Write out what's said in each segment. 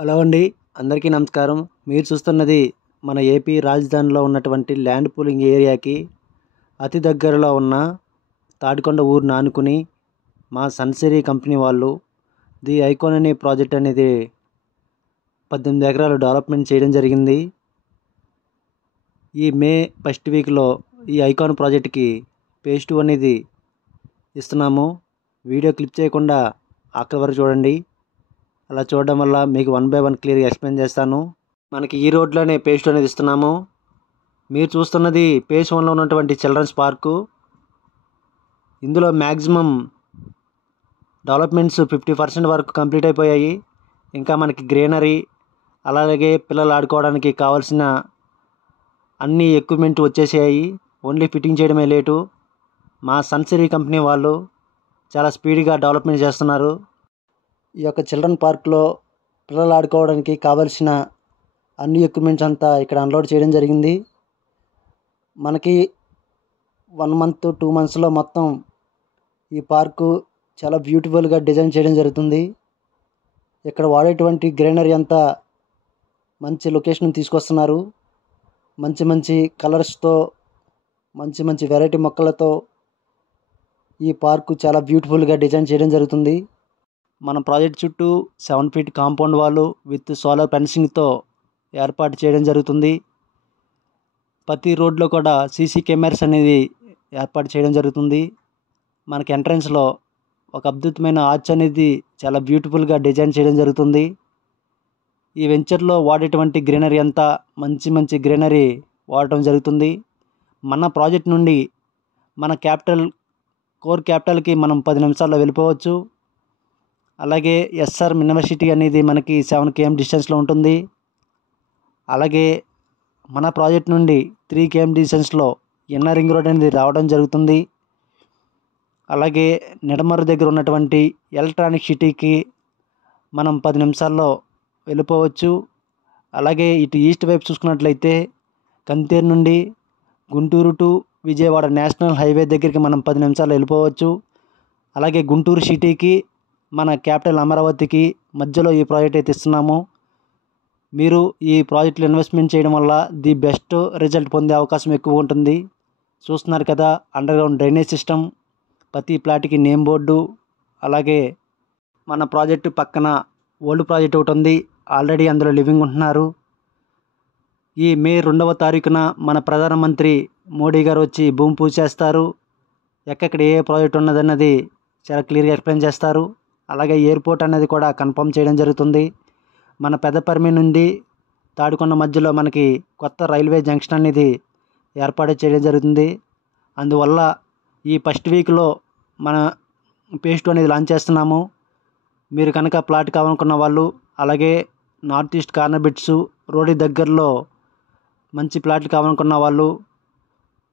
Hello అండి, అందరికీ నమస్కారం. మీరు చూస్తున్నది మన ఏపీ రాజధానిలో ఉన్నటువంటి ల్యాండ్ పూలింగ్ ఏరియాకి అతి దగ్గరలో ఉన్న తాడికొండ ఊరిని ఆనుకుని మా సన్సిరీ కంపెనీ వాళ్ళు ది ఐకాన్ అనే ప్రాజెక్ట్ అనేది 18 ఎకరాలు డెవలప్మెంట్ చేయడం జరిగింది. ఈ మే ఫస్ట్ వీక్లో ఈ ఐకాన్ ప్రాజెక్ట్కి ఫేజ్ 2 అనేది ఇస్తున్నాము. వీడియో క్లిప్ చేయకుండా ఆఖరి వరకు చూడండి. అలా చూడడం వల్ల మీకు 1 బై 1 క్లియర్గా ఎక్స్ప్లెయిన్ చేస్తాను. మనకి ఈ రోడ్లోనే ఫేజ్ 2 అనేది ఇస్తున్నాము. మీరు చూస్తున్నది ఫేజ్ 1లో ఉన్నటువంటి చిల్డ్రన్స్ పార్కు. ఇందులో మ్యాక్సిమం డెవలప్మెంట్స్ 50% వరకు కంప్లీట్ అయిపోయాయి. ఇంకా మనకి గ్రీనరీ, అలాగే పిల్లలు ఆడుకోవడానికి కావాల్సిన అన్ని ఎక్విప్మెంట్ వచ్చేసాయి. ఓన్లీ ఫిట్టింగ్ చేయడమే లేటు. మా సన్సిరీ కంపెనీ వాళ్ళు చాలా స్పీడ్గా డెవలప్మెంట్ చేస్తున్నారు. ఈ యొక్క చిల్డ్రన్ పార్క్లో పిల్లలు ఆడుకోవడానికి కావలసిన అన్ని ఎక్విప్మెంట్స్ అంతా ఇక్కడ అన్లోడ్ చేయడం జరిగింది. మనకి 1 మంత్ 2 మంత్స్లో మొత్తం ఈ పార్కు చాలా బ్యూటిఫుల్గా డిజైన్ చేయడం జరుగుతుంది. ఇక్కడ వాడేటువంటి గ్రీనరీ అంతా మంచి లొకేషన్ తీసుకొస్తున్నారు. మంచి మంచి కలర్స్తో, మంచి మంచి వెరైటీ మొక్కలతో ఈ పార్కు చాలా బ్యూటిఫుల్గా డిజైన్ చేయడం జరుగుతుంది. మన ప్రాజెక్ట్ చుట్టూ 7 ఫీట్ కాంపౌండ్ వాళ్ళు విత్ సోలార్ ఫెన్సింగ్తో ఏర్పాటు చేయడం జరుగుతుంది. ప్రతి రోడ్లో కూడా సీసీ కెమెరాస్ అనేది ఏర్పాటు చేయడం జరుగుతుంది. మనకి ఎంట్రన్స్లో ఒక అద్భుతమైన ఆర్చ్ అనేది చాలా బ్యూటిఫుల్గా డిజైన్ చేయడం జరుగుతుంది. ఈ వెంచర్లో వాడేటువంటి గ్రీనరీ అంతా మంచి మంచి గ్రీనరీ వాడటం జరుగుతుంది. మన ప్రాజెక్ట్ నుండి మన కోర్ క్యాపిటల్కి మనం 10 నిమిషాల్లో వెళ్ళిపోవచ్చు. అలాగే ఎస్ఆర్ యూనివర్సిటీ అనేది మనకి 7 km డిస్టెన్స్లో ఉంటుంది. అలాగే మన ప్రాజెక్ట్ నుండి 3 km డిస్టెన్స్లో ఇన్నర్ రింగ్ రోడ్ అనేది రావడం జరుగుతుంది. అలాగే నిడమర్రు దగ్గర ఉన్నటువంటి ఎలక్ట్రానిక్ సిటీకి మనం 10 నిమిషాల్లో వెళ్ళిపోవచ్చు. అలాగే ఇటు ఈస్ట్ వైపు చూసుకున్నట్లయితే కంతేరు నుండి Guntur to Vijayawada national highway దగ్గరికి మనం 10 నిమిషాల్లో వెళ్ళిపోవచ్చు. అలాగే గుంటూరు సిటీకి మన క్యాపిటల్ అమరావతికి మధ్యలో ఈ ప్రాజెక్ట్ అయితే ఇస్తున్నాము. మీరు ఈ ప్రాజెక్టులో ఇన్వెస్ట్మెంట్ చేయడం వల్ల ది బెస్ట్ రిజల్ట్ పొందే అవకాశం ఎక్కువ ఉంటుంది. చూస్తున్నారు కదా, అండర్ గ్రౌండ్ డ్రైనేజ్ సిస్టమ్, ప్రతి ప్లాట్కి నేమ్ బోర్డు. అలాగే మన ప్రాజెక్టు పక్కన ఓల్డ్ ప్రాజెక్ట్ ఒకటి ఉంది. ఆల్రెడీ అందులో లివింగ్ ఉంటున్నారు. ఈ మే 2వ తారీఖున మన ప్రధానమంత్రి మోడీ గారు వచ్చి భూమి పూజ చేస్తారు. ఎక్కడ ఏ ప్రాజెక్ట్ ఉన్నదన్నది చాలా క్లియర్గా ఎక్స్ప్లెయిన్ చేస్తారు. అలాగే ఎయిర్పోర్ట్ అనేది కూడా కన్ఫర్మ్ చేయడం జరుగుతుంది. మన పెద్దపర్మి నుండి తాడికొండ మధ్యలో మనకి కొత్త రైల్వే జంక్షన్ అనేది ఏర్పాటు చేయడం జరుగుతుంది. అందువల్ల ఈ ఫస్ట్ వీక్లో మన ఫేజ్ 2 అనేది లాంచ్ చేస్తున్నాము. మీరు కనుక ప్లాట్ కావాలనుకున్న వాళ్ళు, అలాగే north east corner bits road దగ్గరలో మంచి ప్లాట్లు కావాలనుకున్న వాళ్ళు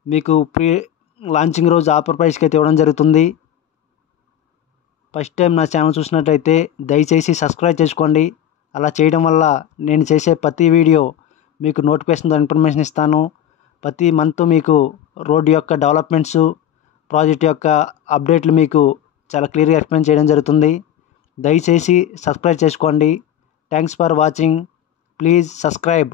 మీకు ప్రీ లాంచింగ్ రోజు ఆఫర్ ప్రైస్కి అయితే ఇవ్వడం జరుగుతుంది. ఫస్ట్ టైం నా ఛానల్ చూసినట్టయితే దయచేసి సబ్స్క్రైబ్ చేసుకోండి. అలా చేయడం వల్ల నేను చేసే ప్రతి వీడియో మీకు నోటిఫికేషన్తో ఇన్ఫర్మేషన్ ఇస్తాను. ప్రతి మంత్ మీకు రోడ్డు యొక్క డెవలప్మెంట్స్, ప్రాజెక్ట్ యొక్క అప్డేట్లు మీకు చాలా క్లియర్గా ఎక్స్ప్లెయిన్ చేయడం జరుగుతుంది. దయచేసి సబ్స్క్రైబ్ చేసుకోండి. Thanks for watching. Please subscribe.